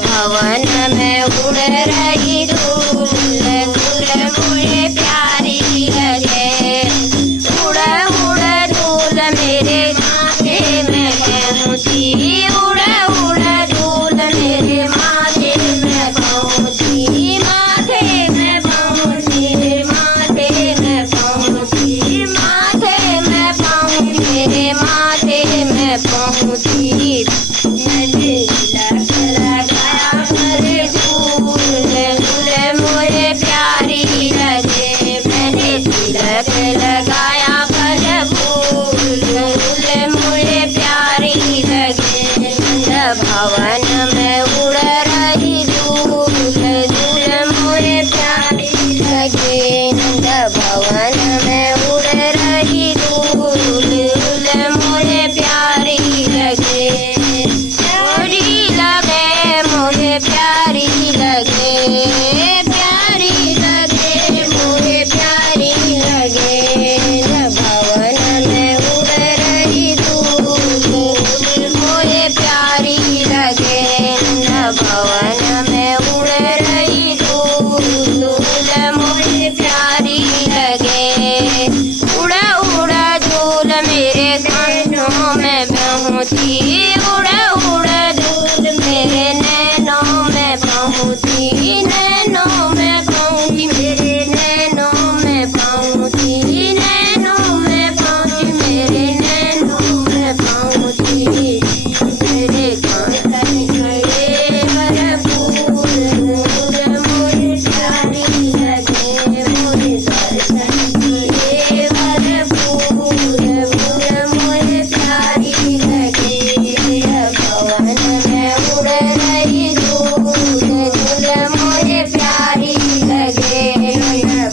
भवन में उड़ रही धूल धूल मुझे प्यारी लगे। उड़ उड़ धूल मेरे माथे में पहुँची। उड़ उड़ धूल मेरे माथे में पहुँची। माथे में पहुँची माथे में पहुँची माथे में पहुँची मेरे माथे में पहुँची। लगाया फल फूल मुझे प्यारी लगे। भवन में उड़ रही धूल धूल मुझे प्यारी लगे। भवन में उड़ रही धूल धूल मुझे प्यारी लगे। प्यारी लगे मुझे प्यारी लगे। प्यारी लगे मुझे प्यारी लगे। भवन में उड़ रही धूल धूल मुझे प्यारी लगे। भवन में उड़ रही धूल धूल मुझे प्यारी लगे। उड़ उड़ धूल मेरे कानों में पहुँची। उड़ उड़ धूल मेरे नैनों में पहुँची। नैनों में पहुँची मेरे नैनों में पहुँची। नैनों में पहुँची मेरे नैनों में पहुँची। मेरे कांटन गए भरपूर धूल मुझे प्यारी लगे। मुझे दर्शन गए भरपूर धूल मुझे प्यारी लगे। भवन में उड़ रही धूल धूल मुझे प्यारी लगे।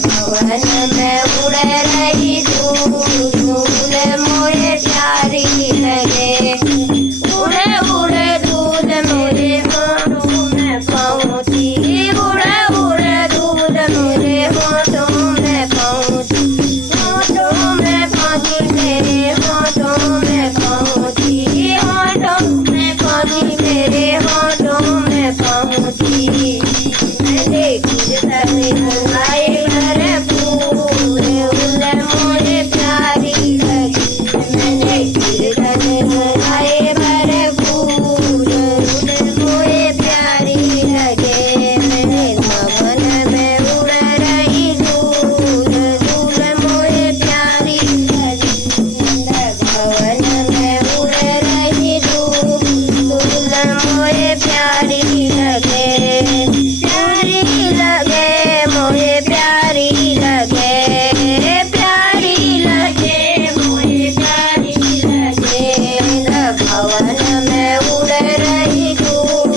भवन में उड़ रही धूल धूल मुझे प्यारी लगे। उड़ उड़ धूल मेरे हाथों में पहुँची। उड़ उड़ धूल मेरे हाथों में पहुँची। हाथों में पहुँची मेरे हाथों में पहुँची। हाथों में पहुँची मेरे हाथों में पहुँची। मैंने कीर्तन गाए भरपूर मुझे प्यारी लगी। मैंने कीर्तन गाए भरपूर मुझे प्यारी लगे। मैंने भवन में उड़ रही धूल धूल मुझे प्यारी लगी। भवन में उड़ रही धूल धूल मुझे प्यारी लगे। प्यारी लगे मुझे प्यारी लगे। प्यारी लगे मुझे प्यारी लगे। भवन में उड़ रही धूल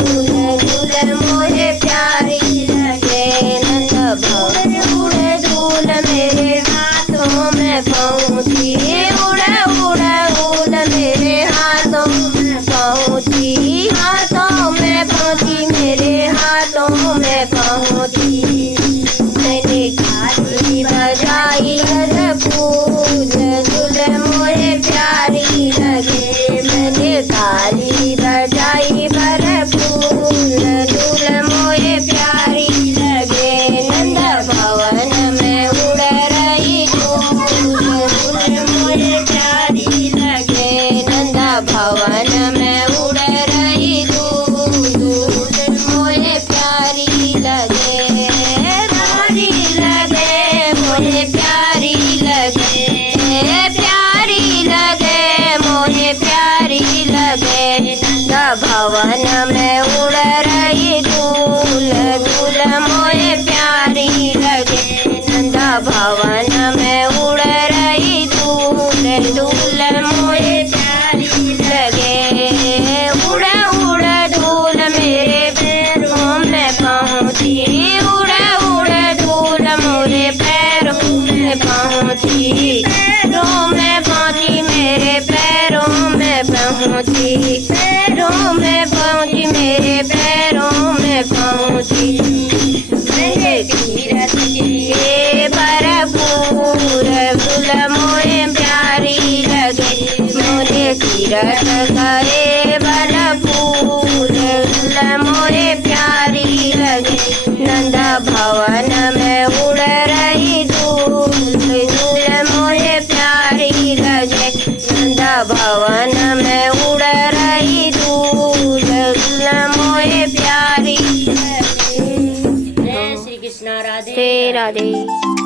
धूल मुझे प्यारी लगे। भवन उड़ धूल मेरे हाथों में पहुँची। उड़ उड़ धूल मेरे हाथों में पहुँची। हाथों में पहुँची मेरे हाथों में पहुँची। मैंने ताली बजाई भरपूर धूल मुझे प्यारी लगे। मैंने ताली बजाई भरपूर धूल मुझे प्यारी लगे। नंद भवन तीरथ के भरपूर फूल मोहे प्यारी लगे मोरे तीरथ करे भरपूर फूल मोहे प्यारी लगे नंद भवन में उड़ रही धूल धूल मोहे प्यारी लगे नंद भवन में उड़ रही धूल धूल मोहे प्यारी लगे। जय श्री कृष्ण राधे राधे।